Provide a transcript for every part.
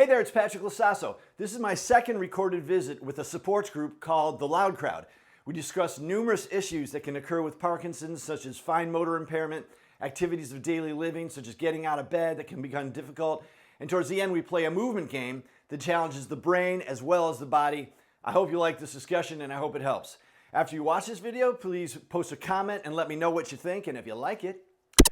Hey there, it's Patrick LoSasso. This is my second recorded visit with a supports group called The Loud Crowd. We discuss numerous issues that can occur with Parkinson's, such as fine motor impairment, activities of daily living, such as getting out of bed that can become difficult, and towards the end we play a movement game that challenges the brain as well as the body. I hope you like this discussion and I hope it helps. After you watch this video, please post a comment and let me know what you think, and if you like it,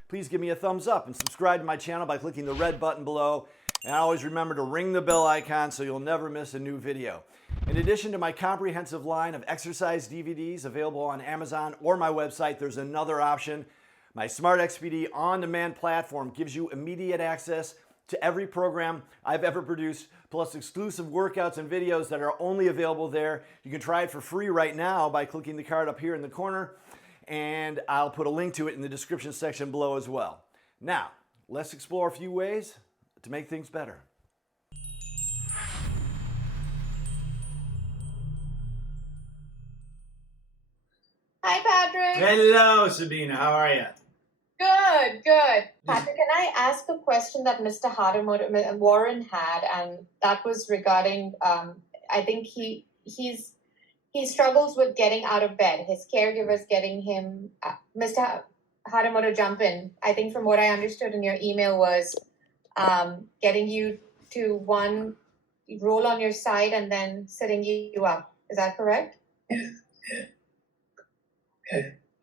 please give me a thumbs up and subscribe to my channel by clicking the red button below. And always remember to ring the bell icon so you'll never miss a new video. In addition to my comprehensive line of exercise DVDs available on Amazon or my website, there's another option. My SmartXPD OnDemand platform gives you immediate access to every program I've ever produced, plus exclusive workouts and videos that are only available there. You can try it for free right now by clicking the card up here in the corner, and I'll put a link to it in the description section below as well. Now, let's explore a few ways to make things better. Hi, Patrick. Hello, Sabina. How are you? Good, good. Patrick, can I ask a question that Mr. Warren had, and that was regarding, I think he struggles with getting out of bed. His caregiver's getting him, Mr. Haramoto, jump in. I think from what I understood in your email was getting you to one, roll on your side and then sitting you up. Is that correct? Yeah.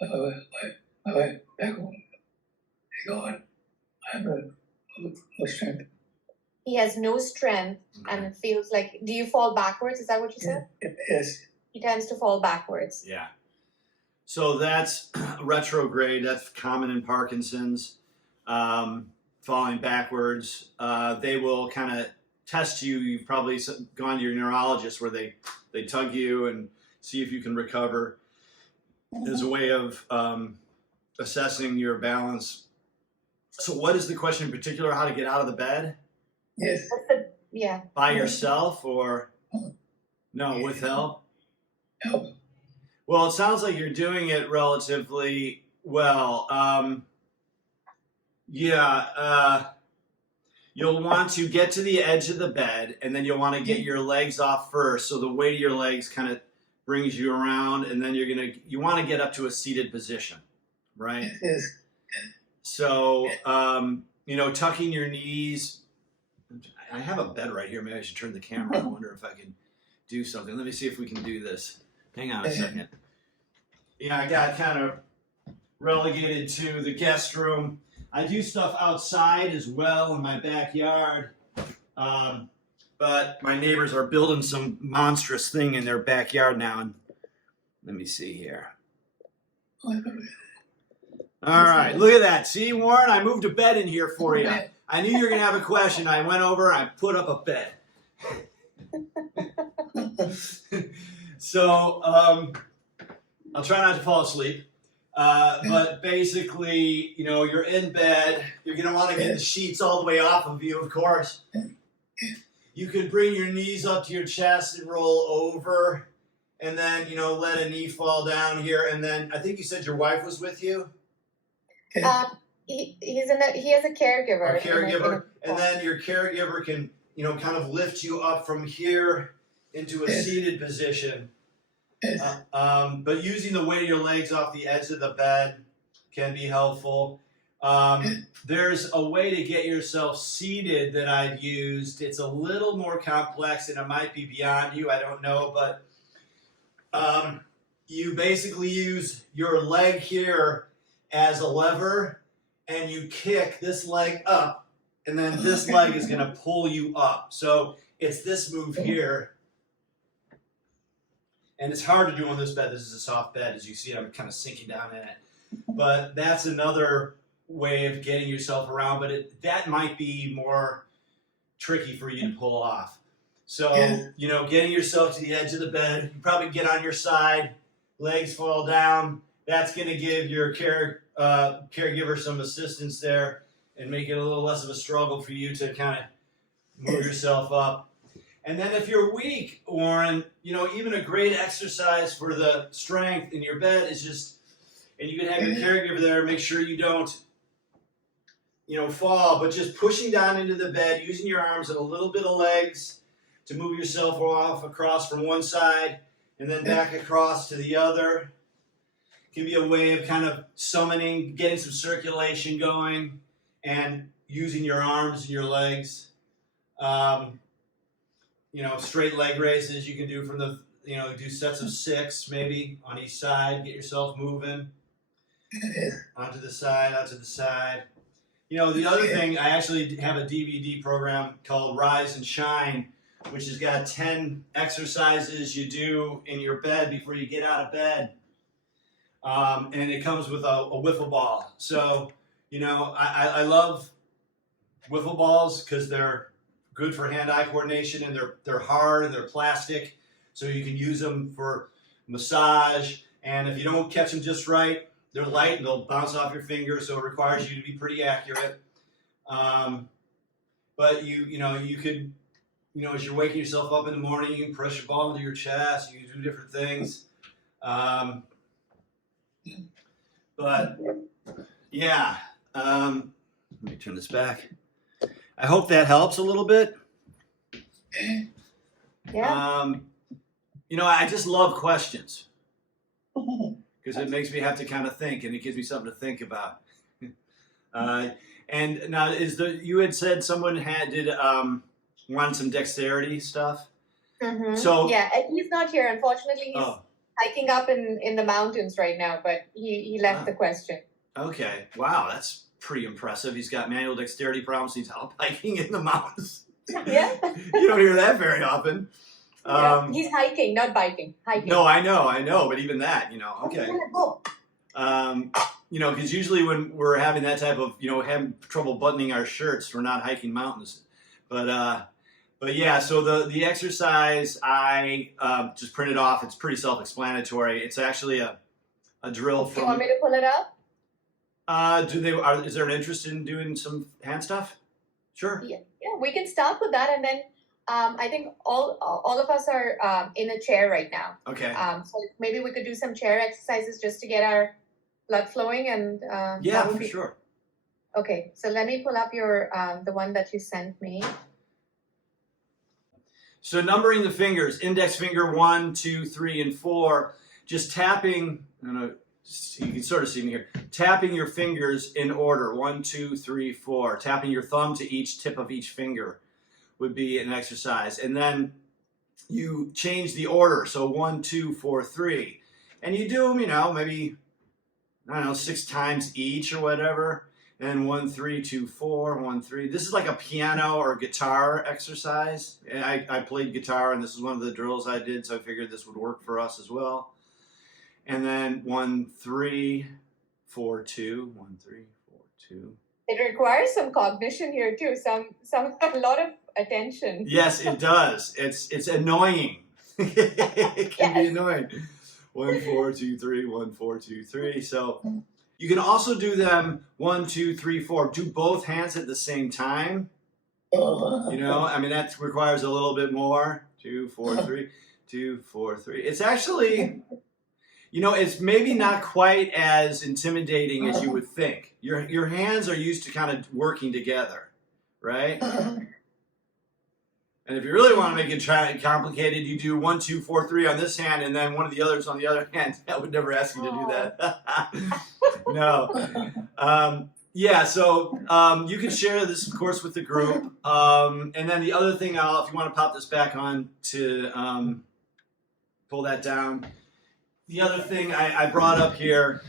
I went back home. God, I have no strength. He has no strength and it feels like, do you fall backwards? Is that what you said? Yes. He tends to fall backwards. Yeah. So that's retrograde. That's common in Parkinson's. Falling backwards. They will kind of test you. You've probably gone to your neurologist where they tug you and see if you can recover. As a way of assessing your balance. So what is the question in particular? How to get out of the bed? Yes. Yeah. By yourself or no, with help? Help. Well, it sounds like you're doing it relatively well. You'll want to get to the edge of the bed, and then you'll want to get your legs off first. So the weight of your legs kind of brings you around, and then you want to get up to a seated position, right? Yes. So, tucking your knees. I have a bed right here. Maybe I should turn the camera. I wonder if I can do something. Let me see if we can do this. Hang on a second. Yeah, I got kind of relegated to the guest room. I do stuff outside as well in my backyard. But my neighbors are building some monstrous thing in their backyard now. And let me see here. All right, look at that. See, Warren, I moved a bed in here for you. I knew you were going to have a question. I went over, I put up a bed. So I'll try not to fall asleep. But basically, you're in bed. You're going to want to get the sheets all the way off of you, of course. You can bring your knees up to your chest and roll over. And then, let a knee fall down here. And then I think you said your wife was with you? He has a caregiver. A caregiver. And then your caregiver can, kind of lift you up from here into a seated position. But using the weight of your legs off the edge of the bed can be helpful. There's a way to get yourself seated that I've used. It's a little more complex and it might be beyond you. I don't know, but you basically use your leg here as a lever and you kick this leg up and then this leg is going to pull you up. So it's this move here. And it's hard to do on this bed. This is a soft bed. As you see, I'm kind of sinking down in it. But that's another way of getting yourself around. But that might be more tricky for you to pull off. So, getting yourself to the edge of the bed, you probably get on your side, legs fall down. That's going to give your caregiver some assistance there and make it a little less of a struggle for you to kind of move yourself up. And then if you're weak, Warren, even a great exercise for the strength in your bed is just, and you can have your caregiver there, make sure you don't fall, but just pushing down into the bed, using your arms and a little bit of legs to move yourself off across from one side and then back across to the other. Can be a way of kind of summoning, getting some circulation going, and using your arms and your legs. Straight leg raises you can do from the, do sets of 6 maybe on each side. Get yourself moving. Onto the side, onto the side. The other thing, I actually have a DVD program called Rise and Shine, which has got 10 exercises you do in your bed before you get out of bed. And it comes with a wiffle ball. So, I love wiffle balls because they're good for hand-eye coordination, and they're hard and they're plastic, so you can use them for massage. And if you don't catch them just right, they're light and they'll bounce off your fingers, so it requires you to be pretty accurate. But you could, as you're waking yourself up in the morning, you can press your ball into your chest. You can do different things. But yeah, let me turn this back. I hope that helps a little bit. Yeah. I just love questions because it makes me have to kind of think, and it gives me something to think about. And now, you had said someone did want some dexterity stuff. Mm-hmm. So yeah, he's not here. Unfortunately, he's hiking up in the mountains right now. But he left the question. Okay. Wow, that's pretty impressive. He's got manual dexterity problems. He's out hiking in the mountains. Yeah. You don't hear that very often. Yeah. He's hiking, not biking. Hiking. No, I know, but even that, okay. Because usually when we're having that type of, having trouble buttoning our shirts, we're not hiking mountains. But yeah, so the exercise I just printed off. It's pretty self-explanatory. It's actually a drill from. You want me to pull it up? Is there an interest in doing some hand stuff? Sure. Yeah, we can start with that, and then I think all of us are in a chair right now. Okay. So maybe we could do some chair exercises just to get our blood flowing, and yeah, for sure. Okay, so let me pull up your the one that you sent me. So numbering the fingers, index finger 1, 2, 3, and 4, just tapping. I don't know. You can sort of see me here. Tapping your fingers in order, 1, 2, 3, 4. Tapping your thumb to each tip of each finger would be an exercise. And then you change the order, so 1, 2, 4, 3. And you do them, maybe, 6 times each or whatever. And 1, 3, 2, 4, 1, 3. This is like a piano or guitar exercise. I played guitar, and this is one of the drills I did, so I figured this would work for us as well. And then 1, 3, 4, 2, 1, 3, 4, 2. It requires some cognition here too. A lot of attention. Yes, it does. It's annoying. It can be annoying. 1, 4, 2, 3, 1, 4, 2, 3. So you can also do them 1, 2, 3, 4. Do both hands at the same time. That requires a little bit more. 2, 4, 3. 2, 4, 3. It's actually. It's maybe not quite as intimidating as you would think. Your hands are used to kind of working together, right? And if you really want to make it complicated, you do 1, 2, 4, 3 on this hand, and then one of the others on the other hand. I would never ask you to do that. No. So you can share this, of course, with the group. And then the other thing, if you want to pop this back on to pull that down. The other thing I brought up here,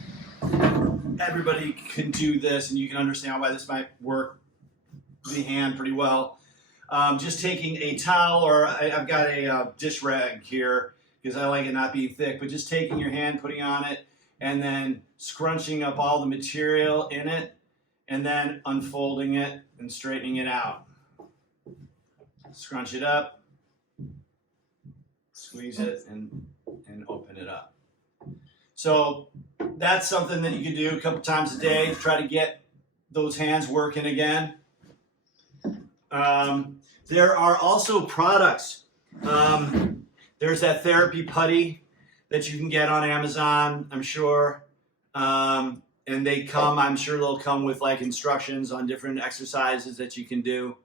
everybody can do this, and you can understand why this might work the hand pretty well. Just taking a towel, or I've got a dish rag here because I like it not being thick, but just taking your hand, putting on it, and then scrunching up all the material in it, and then unfolding it and straightening it out. Scrunch it up, squeeze it, and open it up. So that's something that you can do a couple times a day to try to get those hands working again. There are also products. There's that therapy putty that you can get on Amazon, I'm sure. and they come, I'm sure they'll come with like instructions on different exercises that you can do.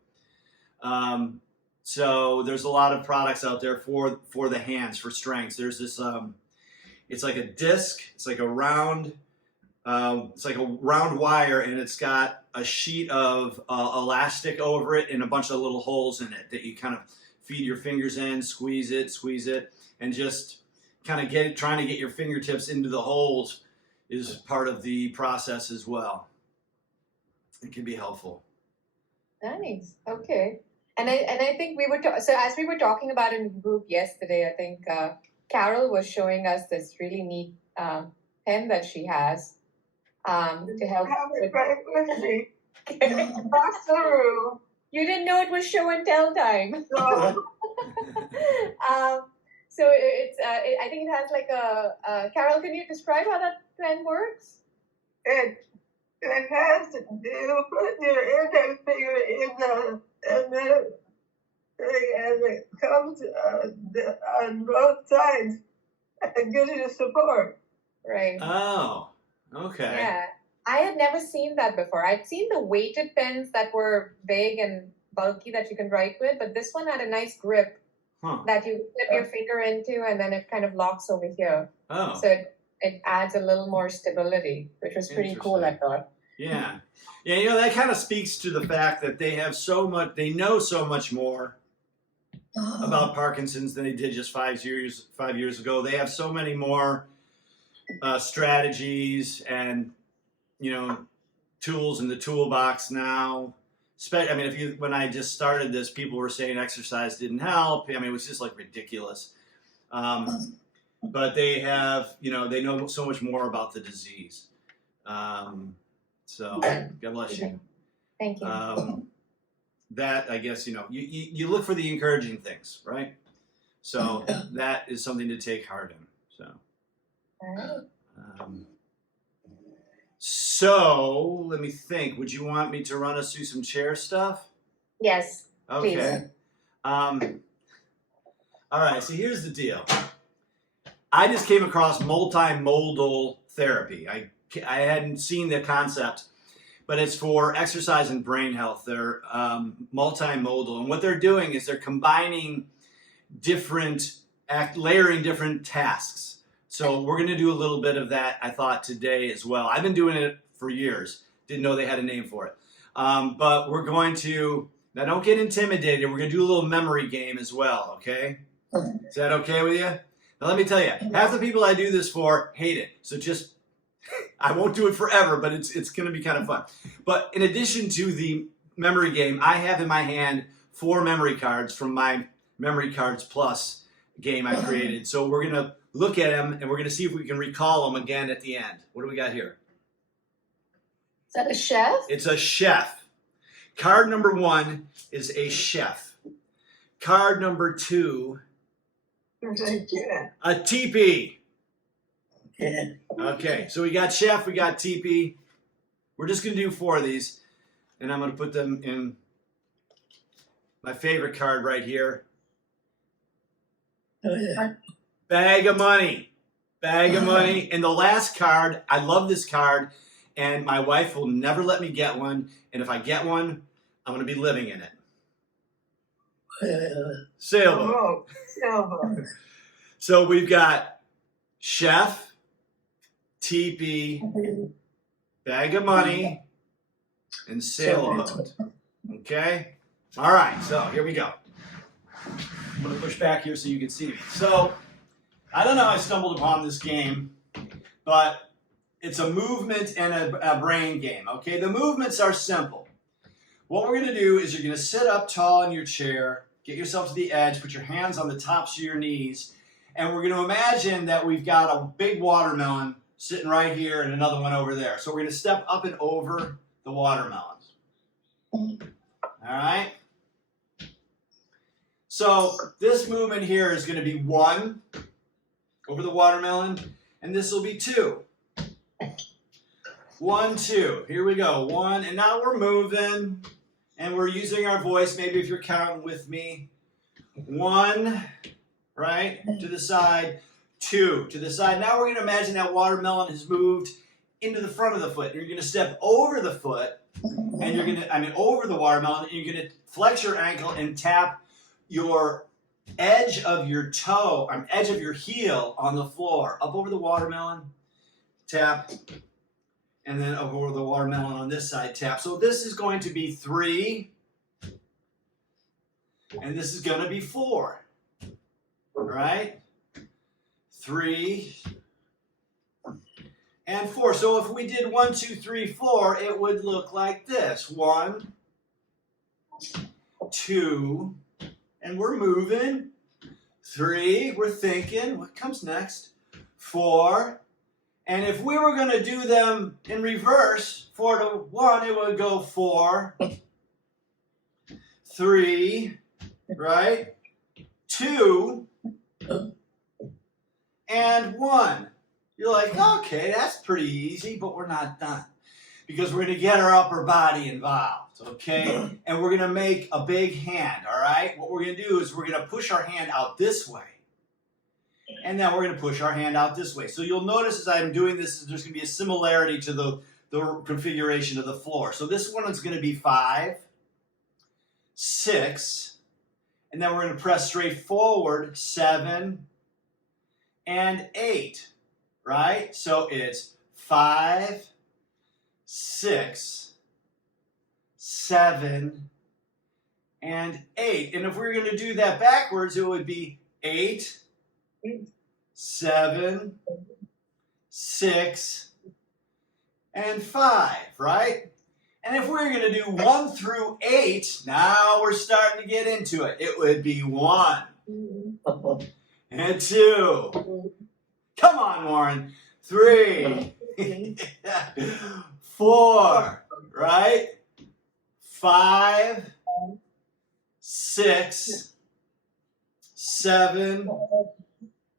So there's a lot of products out there for the hands, for strengths. There's this, it's like a disc, it's like a round wire, and it's got a sheet of elastic over it and a bunch of little holes in it that you kind of feed your fingers in, squeeze it, and just kind of trying to get your fingertips into the holes is part of the process as well. It can be helpful. Nice. Okay. And I think we were so as we were talking about in group yesterday, I think Carol was showing us this really neat pen that she has to help. I have it right with me. Across the room. You didn't know it was show and tell time. So, So it's I think it has like a Carol, can you describe how that pen works? it has, you put your index finger in the thing, and it comes on both sides and gives you support. Right. Oh, okay. Yeah. I had never seen that before. I'd seen the weighted pens that were big and bulky that you can write with, but this one had a nice grip that you flip your finger into, and then it kind of locks over here. Oh. So it adds a little more stability, which was pretty cool, I thought. Yeah. Yeah, you know, that kind of speaks to the fact that they have they know so much more about Parkinson's than they did just 5 years ago. They have so many more strategies and, you know, tools in the toolbox now. I mean, when I just started this, people were saying exercise didn't help. I mean, it was just like ridiculous. But they have, you know, they know so much more about the disease. So God bless you. Thank you. That, I guess, you know, you look for the encouraging things, right? So that is something to take heart in. So. All right. So let me think. Would you want me to run us through some chair stuff? Yes. Okay. Please. All right. So here's the deal. I just came across multimodal therapy. I hadn't seen the concept, but it's for exercise and brain health. They're multimodal, and what they're doing is they're combining layering different tasks. So we're going to do a little bit of that, I thought, today as well. I've been doing it for years. Didn't know they had a name for it. But we're going to, now don't get intimidated. We're going to do a little memory game as well, okay? Is that okay with you? Now let me tell you, half the people I do this for hate it. So just, I won't do it forever, but it's going to be kind of fun. But in addition to the memory game, I have in my hand 4 memory cards from my Memory Cards Plus game I created. So we're going to look at them, and we're going to see if we can recall them again at the end. What do we got here? Is that a chef? It's a chef. Card number 1 is a chef. Card number 2, a teepee. Okay, so we got chef, we got teepee. We're just going to do 4 of these, and I'm going to put them in my favorite card right here. Oh, yeah. Bag of money. Bag of money. And the last card, I love this card, and my wife will never let me get one. And if I get one, I'm going to be living in it. Sailboat. Oh, sailboat. So we've got chef, teepee, bag of money, and sailboat. Okay? All right, so here we go. I'm going to push back here so you can see me. So, I don't know how I stumbled upon this game, but it's a movement and a brain game, okay? The movements are simple. What we're going to do is you're going to sit up tall in your chair, get yourself to the edge, put your hands on the tops of your knees, and we're going to imagine that we've got a big watermelon sitting right here and another one over there. So we're going to step up and over the watermelons. All right? So this movement here is going to be 1 over the watermelon, and this will be 2. 1, 2. Here we go. 1, and now we're moving, and we're using our voice. Maybe if you're counting with me. 1, right, to the side. 2, to the side. Now we're going to imagine that watermelon has moved into the front of the foot. You're going to step over the foot, and you're going to, over the watermelon, and you're going to flex your ankle and tap your edge of your toe, edge of your heel on the floor. Up over the watermelon, tap, and then up over the watermelon on this side, tap. So this is going to be 3, and this is going to be 4. All right? 3 and 4. So if we did 1, 2, 3, 4, it would look like this. 1, 2, and we're moving. 3, we're thinking. What comes next? 4. And if we were going to do them in reverse, 4 to 1, it would go 4, 3, right? 2, and 1. You're like, okay, that's pretty easy, but we're not done. Because we're going to get our upper body involved, okay? And we're going to make a big hand, all right? What we're going to do is we're going to push our hand out this way. And then we're going to push our hand out this way. So you'll notice as I'm doing this, there's going to be a similarity to the configuration of the floor. So this one is going to be 5, 6, and then we're going to press straight forward, 7, and 8, right? So it's 5, 6, 7, and 8. And if we were going to do that backwards, it would be 8, 7, 6, and 5, right? And if we're going to do 1 through 8, now we're starting to get into it. It would be 1 and 2. Come on, Warren. 3, 4, right? 5, 6, 7,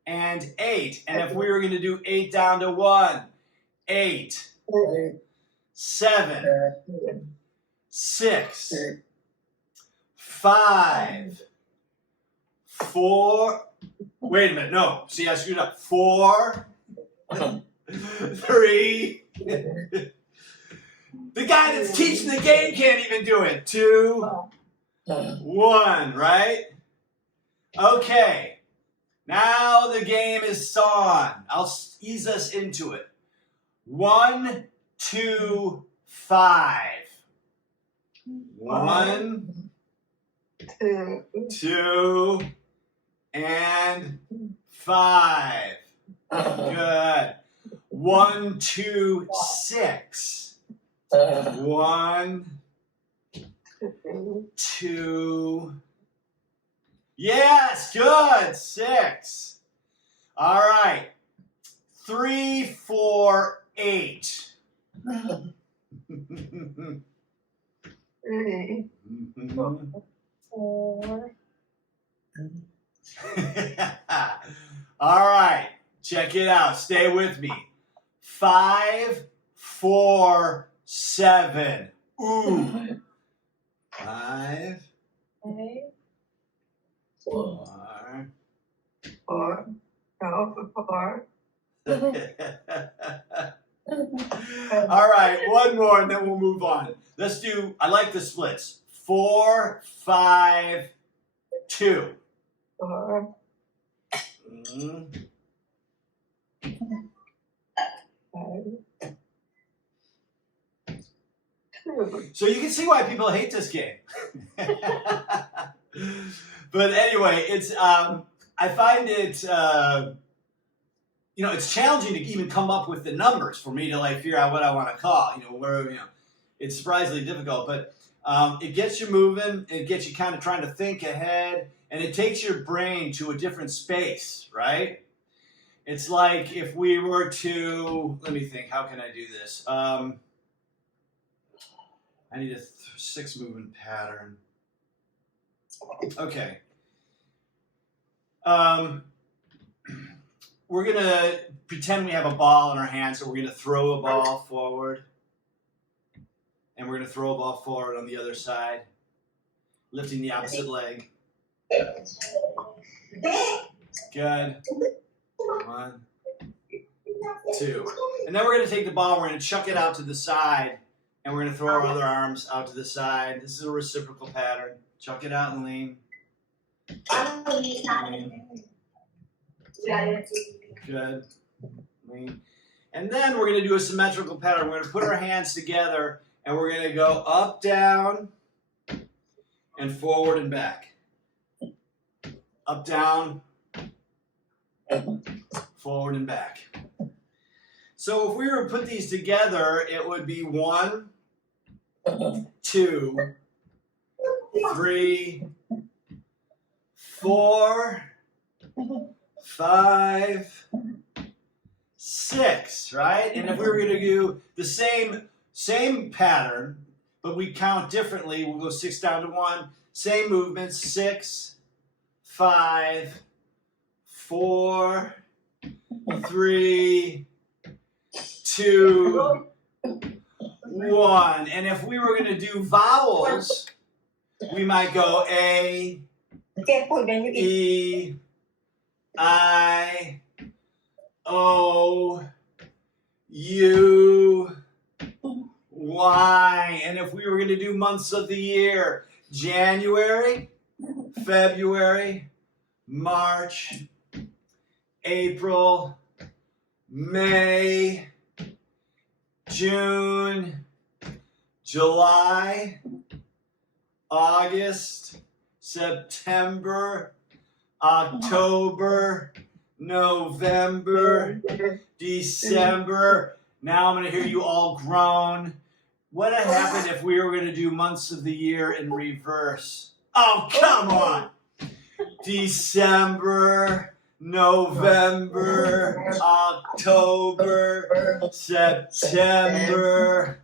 and 8. And if we were going to do 8 down to 1, 8, 7, 6, 5, 4. Wait a minute. No. See, I screwed up. 4, 3. The guy that's teaching the game can't even do it. 2, 1, right? Okay. Now the game is on. I'll ease us into it. 1, 2, 5. 1, 2, and 5. Good. 1, 2, 6. 1, 2. Yes, good. 6. All right. 3, 4, 8. 3, 4. All right. Check it out. Stay with me. 5, 4, 7. Ooh. 5, 4. 4. Go for 4. All right, one more and then we'll move on. Let's do, I like the splits. 4, 5, 2. 4. 5. 2. So you can see why people hate this game. But anyway, it's I find it it's challenging to even come up with the numbers for me to like figure out what I want to call. It's surprisingly difficult, but it gets you moving. It gets you kind of trying to think ahead, and it takes your brain to a different space, right? It's like if we were to, let me think, how can I do this? I need a 6 movement pattern. Okay. We're going to pretend we have a ball in our hand, so we're going to throw a ball forward. And we're going to throw a ball forward on the other side, lifting the opposite leg. Good. 1, 2. And then we're going to take the ball, we're going to chuck it out to the side, and we're going to throw our other arms out to the side. This is a reciprocal pattern. Chuck it out and lean. Lean. Good. Lean. And then we're going to do a symmetrical pattern. We're going to put our hands together, and we're going to go up, down, and forward and back. Up, down, forward and back. So if we were to put these together, it would be 1, 2, 3, 4, 5, 6, right? And if we were going to do the same pattern, but we count differently, we'll go 6 down to 1. Same movements, 6, 5, 4, 3, 2, 1. And if we were going to do vowels, we might go A, E, I, O, U, Y. And if we were going to do months of the year, January, February, March, April, May, June, July, August, September, October, November, December. Now I'm going to hear you all groan. What would happen if we were going to do months of the year in reverse? Oh, come on. December, November, October, September,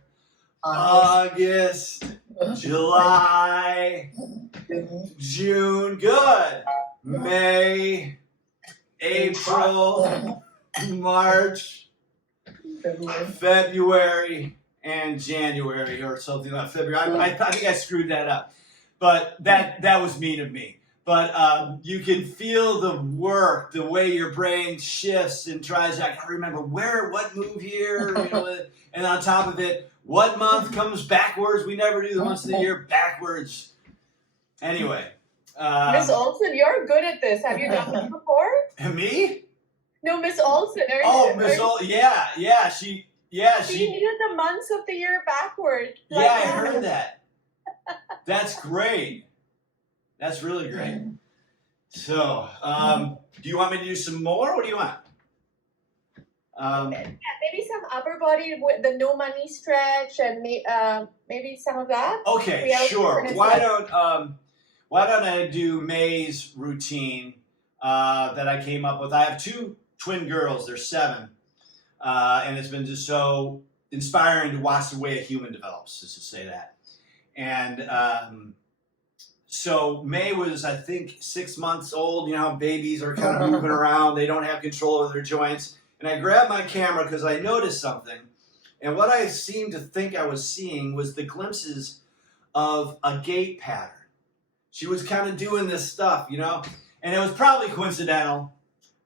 August, July, June. Good. May, April, March, February, and January, or something like February. I think I screwed that up, but that was mean of me. But you can feel the work, the way your brain shifts and tries. I can't remember what move here, and on top of it, what month comes backwards. We never do the months of the year backwards. Anyway, Miss Olson, you're good at this. Have you done this before? Me? No, Miss Olson. Miss Olson. Yeah. She needed the months of the year backward. Yeah, I heard that. That's great. That's really great. So, do you want me to do some more? What do you want? Maybe some upper body with the no money stretch, and maybe some of that. Okay, sure. Why don't I do May's routine that I came up with? I have 2 twin girls. They're 7, and it's been just so inspiring to watch the way a human develops. Just to say that, and. So May was, I think, 6 months old. You know how babies are kind of moving around. They don't have control over their joints. And I grabbed my camera because I noticed something. And what I seemed to think I was seeing was the glimpses of a gait pattern. She was kind of doing this stuff, and it was probably coincidental.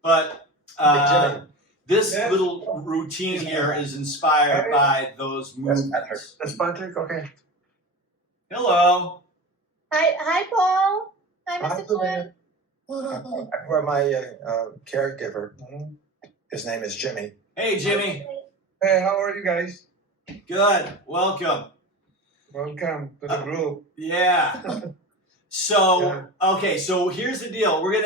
But this little routine here is inspired by those movements. That's Patrick, okay. Hello. Hi, Paul. Hi, Mr. Twin. We're my caregiver. His name is Jimmy. Hey, Jimmy. Hey, how are you guys? Good. Welcome. Welcome to the group. Yeah. So, okay, so here's the deal. We're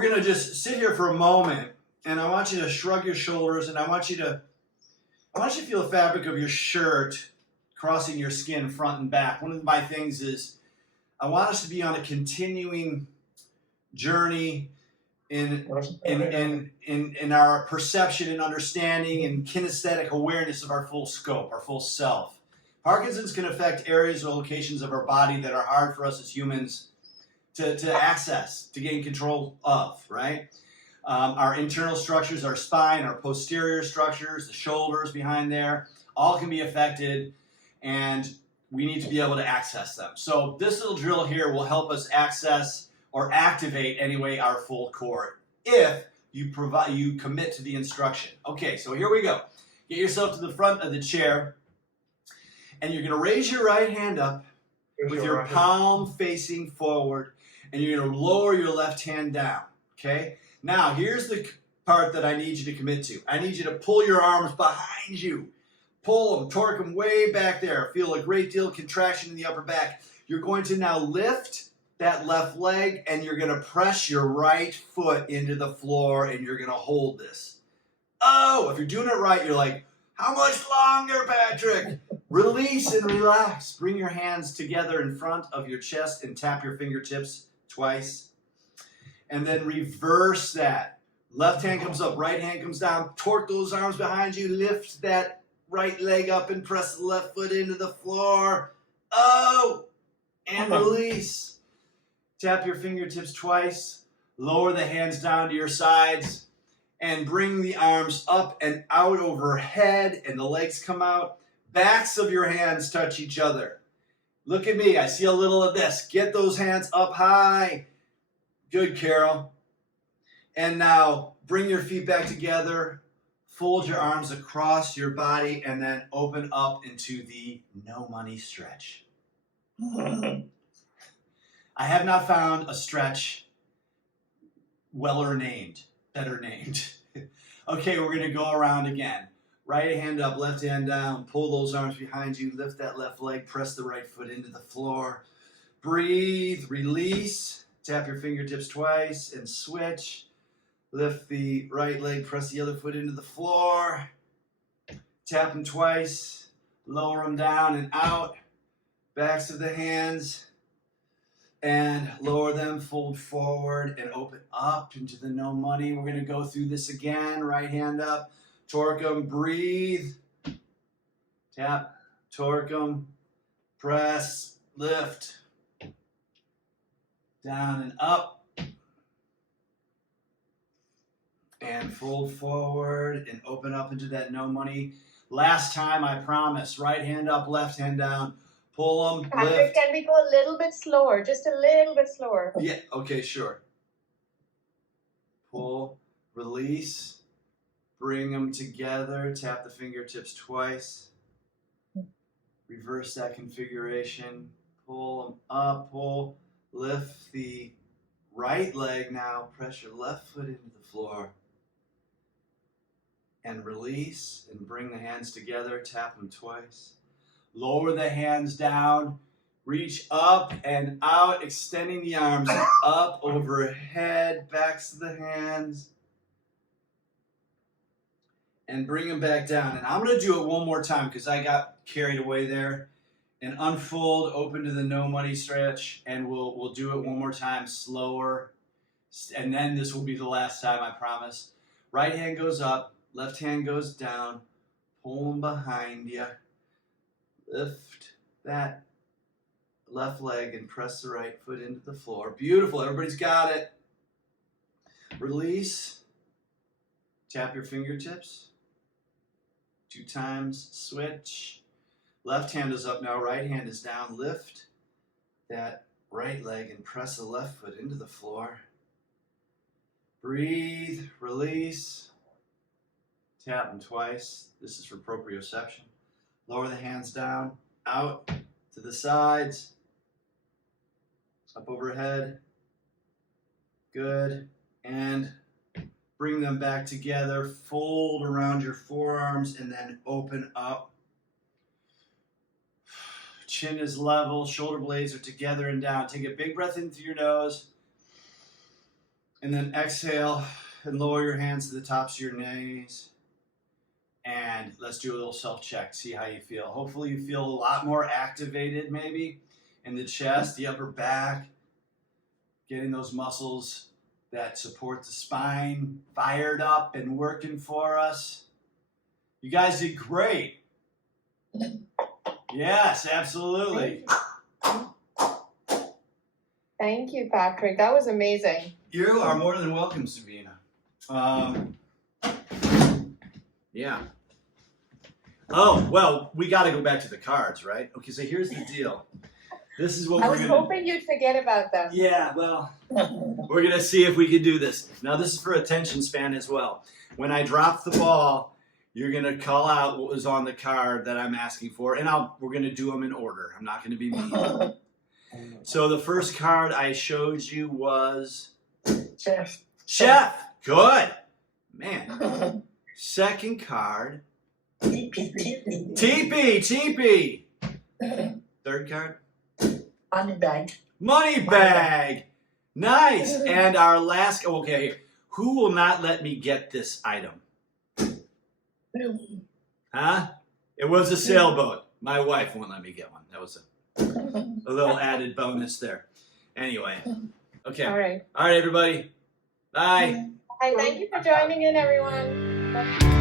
gonna just sit here for a moment, and I want you to shrug your shoulders, and I want you to feel the fabric of your shirt crossing your skin front and back. One of my things is I want us to be on a continuing journey in our perception and understanding and kinesthetic awareness of our full scope, our full self. Parkinson's can affect areas or locations of our body that are hard for us as humans to access, to gain control of, right? Our internal structures, our spine, our posterior structures, the shoulders behind there, all can be affected, and we need to be able to access them. So this little drill here will help us access or activate anyway our full core if you commit to the instruction. Okay, so here we go. Get yourself to the front of the chair, and you're going to raise your right hand up with your palm facing forward, and you're going to lower your left hand down, okay? Now, here's the part that I need you to commit to. I need you to pull your arms behind you. Pull them, torque them way back there. Feel a great deal of contraction in the upper back. You're going to now lift that left leg, and you're going to press your right foot into the floor, and you're going to hold this. Oh, if you're doing it right, you're like, how much longer, Patrick? Release and relax. Bring your hands together in front of your chest and tap your fingertips twice. And then reverse that. Left hand comes up, right hand comes down. Torque those arms behind you. Lift that right leg up and press the left foot into the floor. Oh, and release. Tap your fingertips twice. Lower the hands down to your sides. And bring the arms up and out overhead, and the legs come out. Backs of your hands touch each other. Look at me. I see a little of this. Get those hands up high. Good, Carol. And now bring your feet back together. Fold your arms across your body, and then open up into the no money stretch. I have not found a stretch better named. Okay, we're going to go around again. Right hand up, left hand down. Pull those arms behind you. Lift that left leg. Press the right foot into the floor. Breathe. Release. Tap your fingertips twice and switch. Lift the right leg. Press the other foot into the floor. Tap them twice. Lower them down and out. Backs of the hands. And lower them, fold forward, and open up into the no money. We're going to go through this again. Right hand up, torque them, breathe. Tap, torque them, press, lift. Down and up. And fold forward and open up into that no money. Last time, I promise. Right hand up, left hand down. Pull them, Patrick, lift. can we go a little bit slower? Just a little bit slower. Yeah, okay, sure. Pull, release, bring them together, tap the fingertips twice. Reverse that configuration. Pull them up, pull, lift the right leg now, press your left foot into the floor. And release and bring the hands together, tap them twice. Lower the hands down, reach up and out, extending the arms up, overhead, backs of the hands. And bring them back down. And I'm going to do it one more time because I got carried away there. And unfold, open to the no money stretch, and we'll do it one more time, slower. And then this will be the last time, I promise. Right hand goes up, left hand goes down, pull them behind you. Lift that left leg and press the right foot into the floor. Beautiful. Everybody's got it. Release. Tap your fingertips. 2 times. Switch. Left hand is up now. Right hand is down. Lift that right leg and press the left foot into the floor. Breathe. Release. Tap them twice. This is for proprioception. Lower the hands down, out to the sides, up overhead. Good. And bring them back together. Fold around your forearms and then open up. Chin is level, shoulder blades are together and down. Take a big breath in through your nose. And then exhale and lower your hands to the tops of your knees. And let's do a little self-check, see how you feel. Hopefully you feel a lot more activated maybe in the chest, the upper back, getting those muscles that support the spine fired up and working for us. You guys did great. Yes, absolutely. Thank you, Patrick. That was amazing. You are more than welcome, Sabina. Yeah. Oh, well, we got to go back to the cards, right? Okay, so here's the deal. This is what I we're was going to do. hoping you'd forget about them. Yeah, well, We're going to see if we can do this. Now, this is for attention span as well. When I drop the ball, you're going to call out what was on the card that I'm asking for, and we're going to do them in order. I'm not going to be mean. So the first card I showed you was... Chef. Chef. Good. Man. Second card... Teepee. Third card? Money bag. Money bag. Nice. And our last... Okay, who will not let me get this item? Huh? It was a sailboat. My wife won't let me get one. That was a little added bonus there. Anyway. Okay. All right. All right, everybody. Bye. Hi, thank you for joining in, everyone. Bye.